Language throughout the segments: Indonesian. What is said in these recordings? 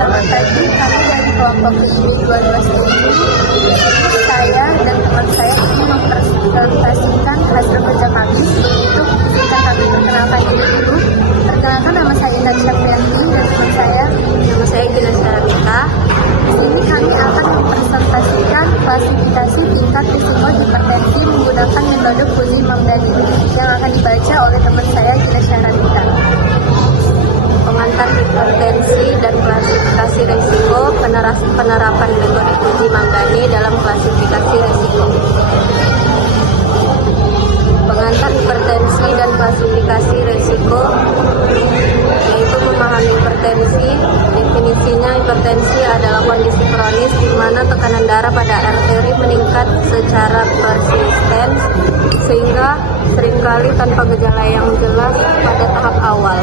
Selamat pagi, kami dari kelompok uji 12 saya dan teman saya ingin mempresentasikan hasil kerja kami. Untuk izinkan kami perkenalkan diri dulu. Perkenalkan, nama saya Indah Syafrianti dan teman saya, nama saya Gina Saramita. Di sini kami akan mempresentasikan klasifikasi tingkat risiko hipertensi menggunakan metode Fuji Mamdani yang akan dibaca oleh teman saya Gina Saramita. Pengantar hipertensi dan klasifikasi risiko, penerapan metode Fuji Mamdani dalam klasifikasi risiko. Pengantar hipertensi dan klasifikasi risiko yaitu memahami hipertensi. Definisinya, hipertensi adalah kondisi kronis di mana tekanan darah pada arteri meningkat secara persisten sehingga seringkali tanpa gejala yang jelas pada tahap awal.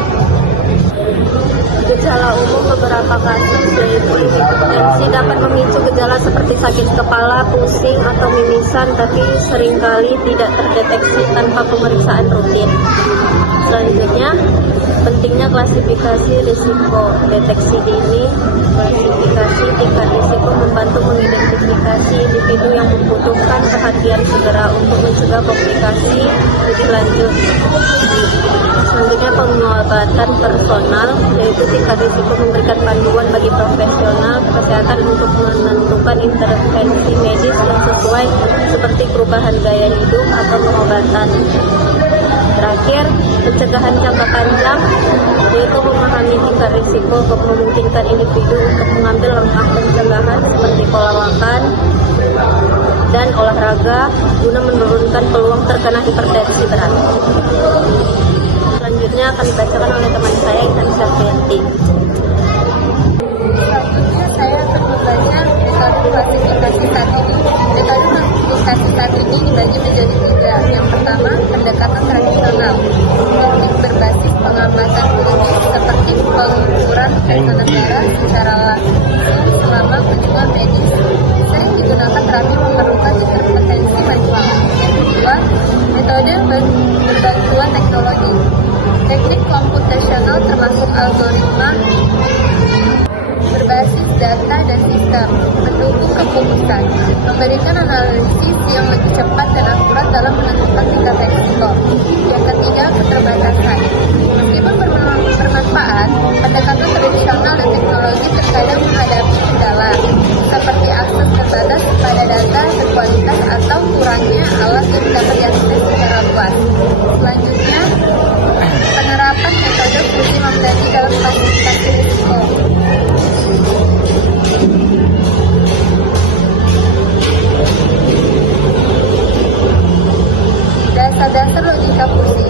Gejala umum beberapa kasus yaitu hipertensi dapat memicu gejala seperti sakit kepala, pusing, atau mimisan, tapi seringkali tidak terdeteksi tanpa pemeriksaan rutin. Selanjutnya, pentingnya klasifikasi risiko. Deteksi dini, klasifikasi tingkat risiko membantu mengidentifikasi individu yang membutuhkan perhatian segera untuk mencegah komplikasi lebih lanjut. Selanjutnya, pengobatan personal, yaitu tingkat risiko memberikan panduan bagi profesional kesehatan untuk menentukan intervensi medis yang sesuai seperti perubahan gaya hidup atau pengobatan. Terakhir, pencegahan jangka panjang, yaitu memahami tingkat risiko memungkinkan individu untuk mengambil langkah pencegahan seperti pola makan dan olahraga guna menurunkan peluang terkena hipertensi berat. Selanjutnya akan dibacakan oleh teman saya, Intan Syafrianti. Selanjutnya saya akan membaca metode klasifikasi saat ini. Metode klasifikasi saat ini dibagi menjadi 3. Yang pertama, pendekatan tradisional, teknik berbasis pengamatan klinis seperti pengukuran tekanan darah secara langsung selama kunjungan medis. Sering digunakan terapi memerlukan intervensi manual. Yang kedua, metode berbantuan teknologi, teknik komputasional termasuk algoritma berbasis data dan sistem mendukung keputusan, memberikan analisis yang lebih cepat dan akurat dalam menentukan tingkat risiko. Yang ketiga, keterbatasan. Meskipun bermanfaat, pendekatan tradisional dan teknologi terkadang menghadapi kendala seperti akses terbatas pada data berkualitas atau kurangnya alat yang dapat diakses secara luas. Selanjutnya, penerapan metode Fuji Mamdani dalam klasifikasi risiko. Dasar-dasar logika Fuji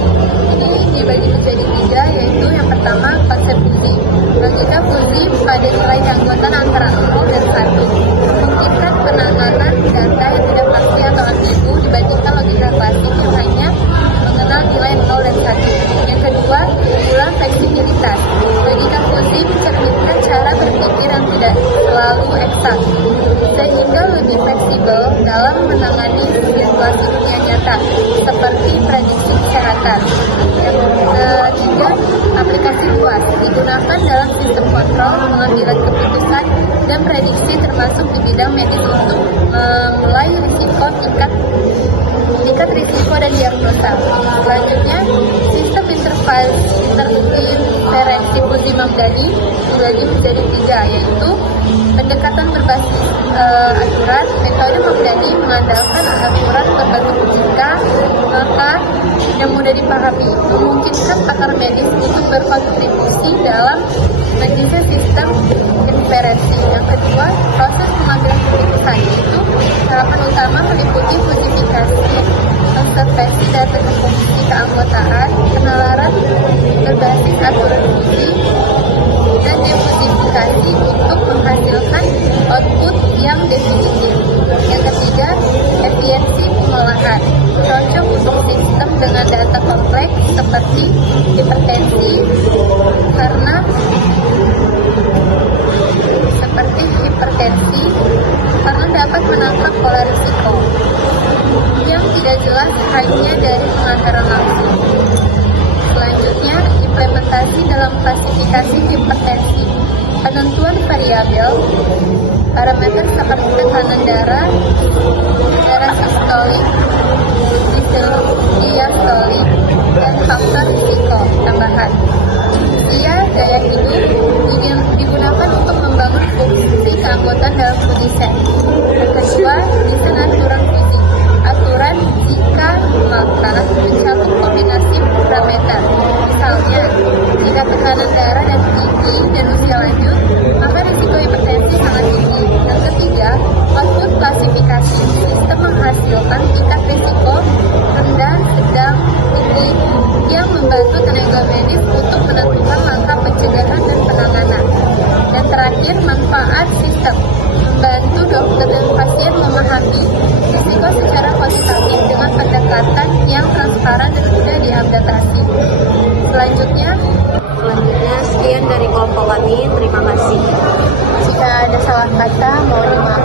ini dibagi menjadi 3, yaitu yang pertama, konsep Fuji. Logika Fuji pada nilai gangguan antara 0 dan 1, memungkinkan penanganan data yang tidak pasti atau ambigu dibandingkan logika klasik yang hanya mengenal nilai 0 dan 1. Yang kedua, ulang fleksibilitas. Logika Fuji mencerminkan cara berpikir yang tidak selalu eksak, sehingga lebih fleksibel dalam menangani situasi dunia nyata, seperti prediksi kesehatan. Yang ketiga, aplikasi luas, digunakan dalam sistem kontrol, pengambilan keputusan, dan prediksi termasuk di bidang medis untuk memulai risiko, tingkat risiko dan diagnosa. Selanjutnya, sistem interferensi Fuji Mamdani dibagi menjadi 3, yaitu pendekatan berbasis aturan. Metode Mamdani mengandalkan aturan berbentuk logika, maka yang mudah dipahami, memungkinkan pakar medis untuk berkontribusi dalam mendesain sistem inferensi. Yang kedua, proses pengambilan keputusan, yaitu tahapan utama meliputi kodifikasi, observasi data komposisi keanggotaan, penalaran berbasis aturan Fuji, dan dekodifikasi untuk menghasilkan output yang definitif. Yang ketiga, efisiensi pengolahan, cocok untuk sistem dengan data kompleks seperti hipertensi karena penentuan variabel, parameter seperti tekanan darah sistolik, diastolik, dan faktor risiko tambahan. Usia, gaya hidup digunakan untuk membangun fungsi keanggotaan dalam studi seks. Yang kedua, desain aturan fisik. Aturan jika maka mencakup kombinasi parameter. Misalnya, jika tekanan darah dan tinggi dan usia lanjut, maka risiko hipertensi sangat tinggi. Yang ketiga, output klasifikasi. Sistem menghasilkan tingkat risiko rendah, sedang, tinggi yang membantu tenaga medis untuk menentukan langkah pencegahan dan penanganan. Dan terakhir, manfaat sistem membantu dokter dan pasien memahami risiko secara kuantitatif dengan pendekatan yang transparan dan mudah diadaptasi. Selanjutnya, sekian dari kelompok kami. Terima kasih. jika ada salah kata, mohon dimaafkan.